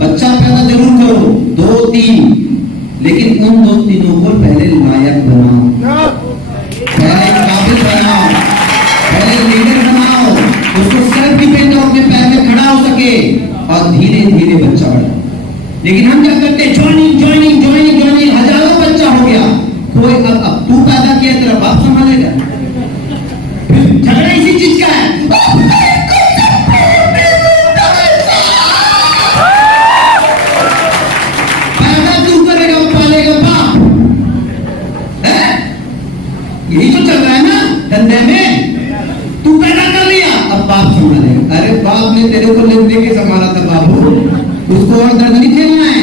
बच्चा पैदा जरूर करो, 2-3, लेकिन उन 2-3 को पहले लायक बनाओ, पहले काबिल बनाओ, पहले लीडर बनाओ, उसको सेल्फ डिपेंड हो, अपने पैर में खड़ा हो सके, और धीरे धीरे बच्चा बढ़े। लेकिन हम क्या करते हैं, ज्वाइनिंग ज्वाइनिंग ज्वाइनिंग ज्वाइनिंग, हजारों बच्चा हो गया, कोई अब तू पैदा किया, तेरा बाप संभालेगा। झगड़ा इसी चीज का है, पैदा तू करेगा, पालेगा बाप, यही तो चल रहा है ना धंधे में। तू पैदा कर लिया, अब बाप संभालेगा। अरे बाप ने तेरे को लेने के संभाला था बाबू, उसको और दर्द नहीं झेलना है,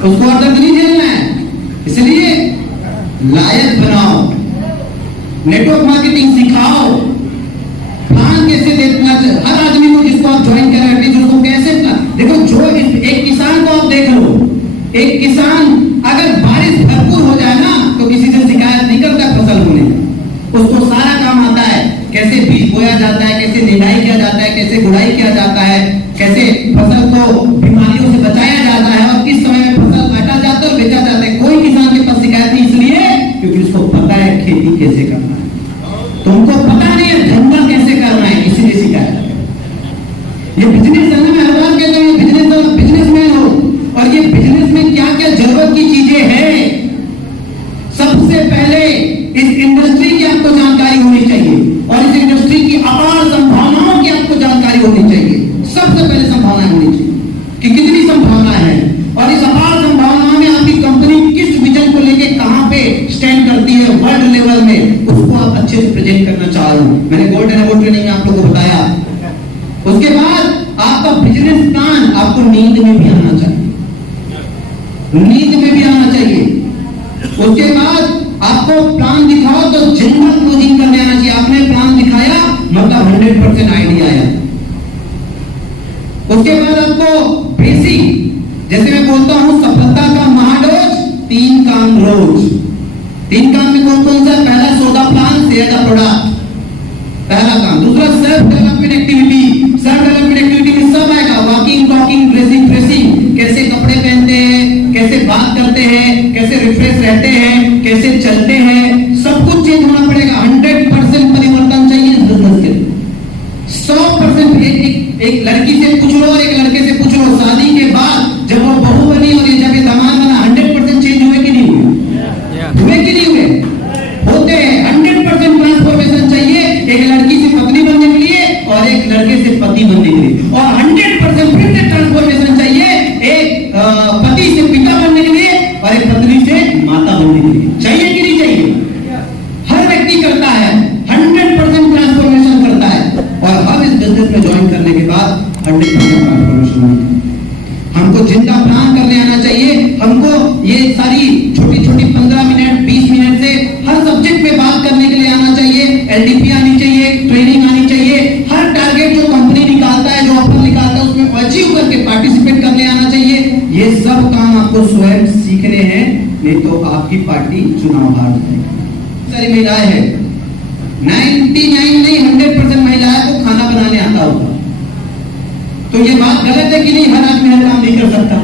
उसको और दर्द नहीं झेलना है। इसलिए लायक बनाओ, नेटवर्क मार्केटिंग सिखाओ, प्लान कैसे देना हर आदमी को, जिसको आप ज्वाइन करें एटलीस्ट उसको कैसे देखो। जो एक किसान को आप देख लो, एक किसान अगर बारिश भरपूर हो जाए ना तो किसी से शिकायत नहीं करता फसल होने का, उसको सारा काम आता है, कैसे बीज बोया जाता है, कैसे निराई किया जाता है, कैसे गुड़ाई किया जाता है, कैसे फसल को बीमारियों से बचाया जाता है, और किस समय में फसल काटा जाता है और बेचा जाता है। कोई किसान के पास शिकायत नहीं, इसलिए क्योंकि उसको पता है खेती कैसे करना है। तुमको पता नहीं है धंधा कैसे करना है, इसलिए शिकायत। ये बिजनेस है ना, मैं हर बार कहता हूँ, बिजनेसमैन हो, और ये बिजनेस में क्या क्या जरूरत की चीजें हैं, सबसे पहले इस इंडस्ट्री की आपको जानकारी होनी चाहिए, और इस इंडस्ट्री की अपार संभावनाओं की आपको जानकारी होनी चाहिए। सबसे पहले संभावनाएं होनी चाहिए कि कितनी संभावना है, और इस अपार संभावना में आपकी कंपनी किस विजन को लेके कहां पे स्टैंड करती है वर्ल्ड लेवल में, उसको आप अच्छे से प्रेजेंट करना चाह रहे हो। मैंने गोल्डन अवार्ड ट्रेनिंग में आप लोगों को बताया। उसके बाद आपका बिजनेस प्लान आपको नींद में भी आना चाहिए, नींद में भी आना चाहिए। उसके बाद आपको प्लान दिखाओ तो जिंदा क्लोजिंग करने आना चाहिए। आपने प्लान दिखाया मतलब 100% आइडिया आया। उसके बाद आपको बेसिक, जैसे मैं बोलता हूं सफलता का महाडोज 3 काम रोज। 3 काम में कौन कौन सा? पहला सौदा प्लान, शेयर द प्रोडक्ट, पहला काम। दूसरा self development activity, self development activity में सब आएगा, वॉकिंग टॉकिंग ड्रेसिंग ड्रेसिंग, कैसे कपड़े पहनते हैं, कैसे बात करते हैं, कैसे रिफ्रेश रहते हैं, कैसे चलते हैं, सब कुछ चेंज होना पड़ेगा। 100% परिवर्तन चाहिए इस बिजनेस के। 100% एक लड़की से पूछ लो और एक लड़के से पूछ लो, शादी के बाद जब वो बहू बनी और ये जब ये दामाद बना, 100% चेंज हुए कि नहीं हुए? हुए कि नहीं हुए? होते हैं। 100% ट्रांसफॉर्मेशन चाहिए एक लड़की से पत्नी बनने के लिए और एक लड़के से पति बनने के लिए, और 100% फिर से ट्रांसफॉर्मेशन चाहिए एक पति से पिता बनने के लिए और एक पत्नी से माता बनने के लिए। चाहिए कि नहीं चाहिए? हर व्यक्ति करता है, 100% ट्रांसफॉर्मेशन करता है, और हम इस बिजनेस में ज्वाइन करने के बाद 100% ट्रांसफॉर्मेशन होता है। हमको जिंदा प्लान करने आना चाहिए। हमको ये सारी छोटी छोटी 15 मिनट 20 मिनट से हर सब्जेक्ट पे बात करने के लिए आना चाहिए। एलडीपी आनी चाहिए, ट्रेनिंग आनी चाहिए। हर टारगेट जो कंपनी निकालता है, जो ऑफर निकालता है, उसमें अचीव करके पार्टिसिपेट करने आना चाहिए। ये सब काम आपको स्वयं सीखने हैं, नहीं तो आपकी पार्टी चुनाव हार जाएगी। सारी महिलाएं हैं, 99 नहीं 100% महिलाएं को खाना बनाने आता होगा, तो ये बात गलत है कि नहीं? हर आदमी हर काम नहीं कर सकता।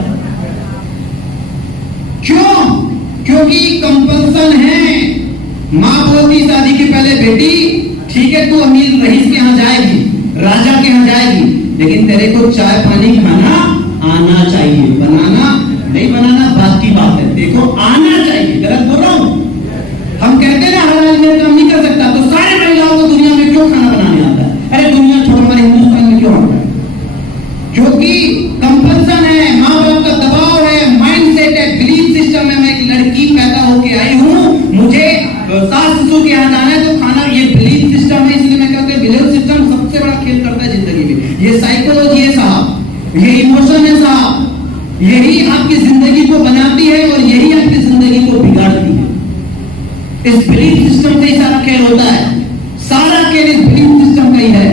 क्यों? क्योंकि कंपल्सन है। मां बोलती शादी के पहले, बेटी ठीक है तू अमीर रईस के यहाँ जाएगी, राजा के यहाँ जाएगी, लेकिन तेरे को चाय पानी खाना आना चाहिए। बनाना नहीं बनाना बात की बात है, देखो आना चाहिए। गलत बोल रहा हूं? हम कहते हैं ना हर आदमी काम नहीं कर सकता, तो सारे महिलाओं को दुनिया में क्यों खाना बनाने आता है? अरे दुनिया छोड़, हमारे हिंदुस्तान में क्यों आता है? क्योंकि कंपल्सन है, माँ बाप का दबाव है, माइंडसेट है, बिलीफ सिस्टम है। मैं एक लड़की पैदा होके आई हूँ, मुझे सास ससुर के यहाँ जाना है तो खाना, ये बिलीफ सिस्टम है। इसलिए मैं कहता हूँ बिलीफ सिस्टम सबसे बड़ा खेल करता है जिंदगी में। ये साइकोलॉजी है साहब, ये इमोशन है साहब, यही आपकी जिंदगी को बनाती है और यही आपकी जिंदगी को बिगाड़ती है। इस बिलीफ सिस्टम से ही सारा खेल होता है, सारा खेल इस बिलीफ सिस्टम का ही है।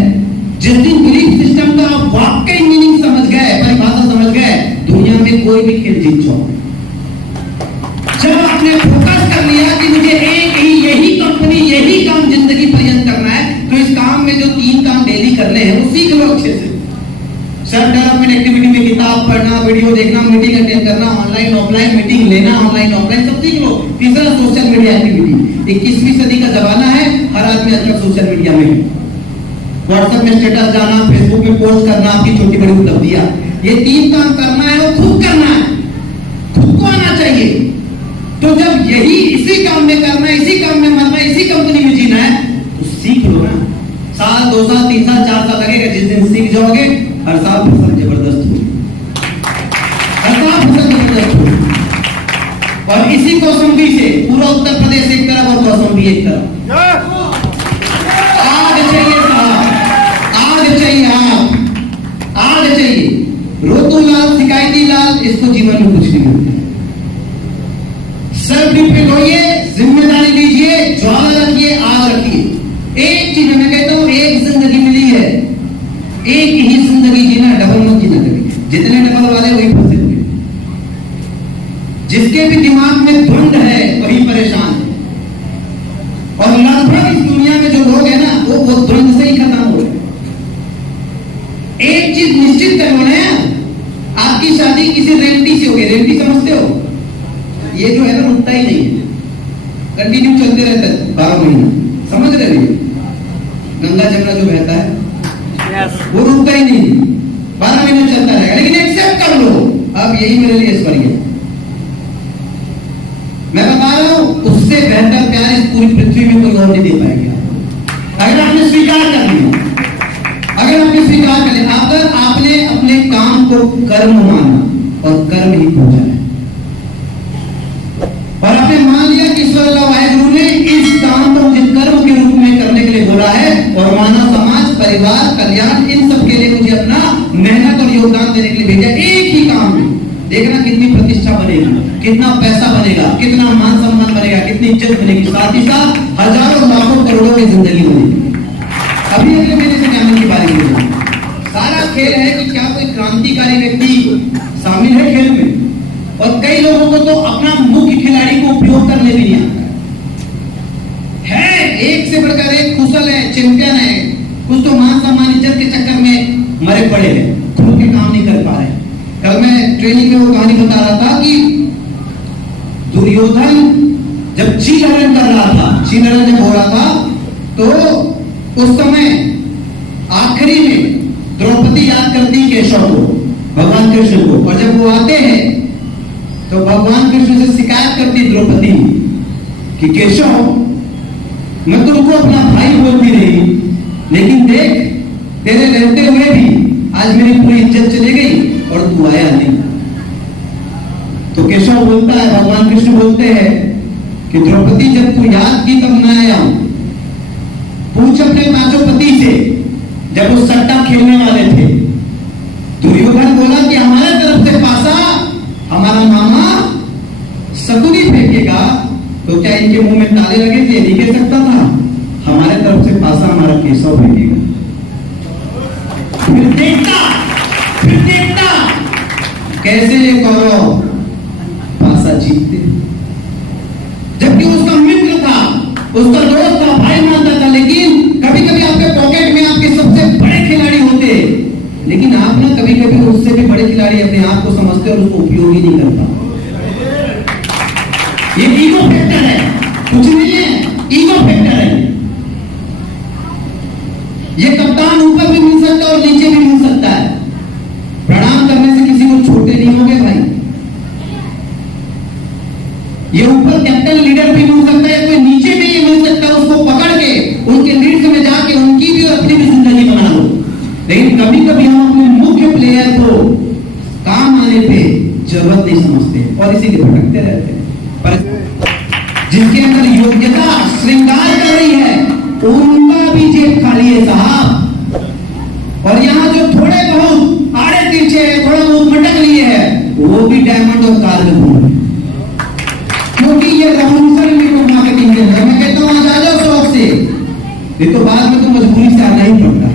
जिस दिन बिलीफ सिस्टम का आप वाकई मीनिंग समझ गए, परिभाषा समझ गए, दुनिया में कोई भी खेल जीत जाओ। जब आपने फोकस कर लिया कि मुझे एक ही यही कंपनी यही काम जिंदगी पर्यंत करना है, तो काम में जो 3 काम डेली करने हैं वो सीख लो अच्छे से। सेल्फ डेवलपमेंट एक्टिविटी में किताब किताब पढ़ना, वीडियो देखना, मीटिंग अटेंड करना, ऑनलाइन ऑफलाइन मीटिंग लेना, ऑनलाइन ऑफलाइन सब सीख लो। तीसरा सोशल मीडिया एक्टिविटी। 21वीं सदी का जमाना है, हर आदमी आजकल सोशल मीडिया में है। व्हाट्सएप में स्टेटस डालना, फेसबुक में पोस्ट करना, आपकी छोटी बड़ी उपलब्धियां, ये 3 काम करना है और खुद करना है, खुद को आना चाहिए। तो जब यही इसी काम में करना है, इसी काम में मरना है, इसी कंपनी में जीना है, तो सीख लो ना। साल 2 साल 3 साल 4 साल लगेगा, जिस दिन सीख जाओगे हर साल फसल जबरदस्त होगी, हर साल फसल जबरदस्त होगी। और इसी कौशंबी से पूरा उत्तर प्रदेश एक तरफ और कौशंबी एक तरफ। आग चाहिए साहब, आग चाहिए, आग चाहिए। रोतू लाल, शिकायती लाल, इसको जीवन में कुछ नहीं मिलता। सेल्फ डिपेंड होइए, जिम्मेदारी लीजिए, ज्वाला रखिए, आग रखिए। एक चीज मैं कहता हूं, एक जिंदगी मिली है, एक ही जिंदगी जीना, डबल मत जीना कभी। जितने डबल वाले वही फंसे हुए, जिसके भी दिमाग में द्वंद है वही परेशान है। और लगभग इस दुनिया में जो लोग हैं ना, वो द्वंद से ही खत्म हो रहे। एक चीज निश्चित करना है, आपकी शादी किसी रेंटी से होगी। रेंटी समझते हो? ये जो है ना, रुकता ही नहीं है, कंटिन्यू चलते रहता है 12 महीना। समझ रहे हो? गंगा जमुना जो बहता है वो रुकता ही नहीं, 12 महीने चलता रहेगा। लेकिन एक्सेप्ट कर लो, अब यही मेरे लिए स्वर्ग है। मैं बता रहा हूं, उससे बेहतर प्यार इस पूरी पृथ्वी में कोई और नहीं दे पाएगा। अगर आपने स्वीकार कर लिया, अगर आपने स्वीकार कर लिया, अगर आपने अपने काम को कर्म माना और कर्म ही पूजा है, और आपने मान लिया कि ईश्वर अल्लाह वाहिगुरु ने इस काम को मुझे कर्म के रूप में करने के लिए बोला है, और मानव समाज, परिवार, कल्याण, इन सब के लिए मुझे अपना मेहनत और योगदान देने के लिए भेजा। एक ही काम में देखना कितनी प्रतिष्ठा बनेगी, कितना पैसा बनेगा, कितना मान सम्मान बनेगा, कितनी इज्जत बनेगी, साथ ही साथ हजारों लाखों करोड़ों की जिंदगी बनेगी। अभी अगले महीने से कैमल की बारी होगी। सारा खेल है कि क्या कोई क्रांतिकारी व्यक्ति शामिल है खेल में, और कई लोगों को तो अपना मुख्य खिलाड़ी को उपयोग करने भी नहीं आता है। एक से बढ़कर एक कुशल है, चैंपियन है, कुछ तो मान सम्मान इज्जत के चक्कर में मरे पड़े हैं, खुद के काम नहीं कर पा रहे। कल मैं ट्रेनिंग में वो कहानी बता रहा था कि दुर्योधन जब चीलहरण कर रहा था, चीलहरण जब हो रहा था, तो उस समय आखिरी में द्रौपदी याद करती केशव को, भगवान कृष्ण को, और जब वो आते हैं तो भगवान कृष्ण से शिकायत करती द्रौपदी कि केशव, मैं तुमको अपना भाई बोलती रही, लेकिन देख तेरे रहते हुए भी आज मेरी पूरी इज्जत चली गई और तू आया नहीं। तो केशव बोलता है, भगवान कृष्ण बोलते हैं कि द्रौपदी जब तू याद की तब मैं आया हूं। पूछ अपने पांचों पति से, जब वो सट्टा खेलने वाले थे, दुर्योधन बोला कि हमारे तरफ से पासा हमारा मामा शकुनी फेंकेगा तो क्या इनके मुंह में ताले लगे थे? नहीं कह सकता था, हमारे तरफ से पासा हमारा केशव फेंकेगा। फिर देखता कैसे ये कौरव पासा जीतते। जबकि उसका मित्र था, उसका दोस्त था, भाई मानता था, लेकिन कभी कभी आपके पॉकेट में आपके सबसे बड़े खिलाड़ी होते, लेकिन आप ना कभी कभी उससे भी बड़े खिलाड़ी अपने आप को समझते और उसको उपयोग ही नहीं करता। ये ईगो फैक्टर है, कुछ नहीं है, ईगो फैक्टर है। ये कप्तान ऊपर भी मिल सकता है और नीचे भी मिल सकता है। प्रणाम करने से किसी को छोटे नहीं होंगे भाई। ये ऊपर कैप्टन लीडर भी मिल सकता है, कोई नीचे भी ये मिल सकता है, उसको पकड़ के उनके लीड में जाके उनकी भी और अपनी भी जिंदगी बना लो। लेकिन कभी कभी हम अपने मुख्य प्लेयर को काम आने पे जरूरत नहीं समझते और इसीलिए भटकते रहते हैं। पर जिसके अंदर योग्यता श्रृंगार कर रही है, उनका भी जेब खाली है साहब। और यहाँ जो थोड़े बहुत आड़े पीछे थोड़ा बहुत मटक लिए है, वो भी डायमंड और कार में घूम रहे, क्योंकि ये रेवोल्यूशन नेटवर्क मार्केटिंग के अंदर मैं कहता हूं, आ जाओ शौक से, ये तो बाद में तो मजबूरी से आना ही पड़ता है।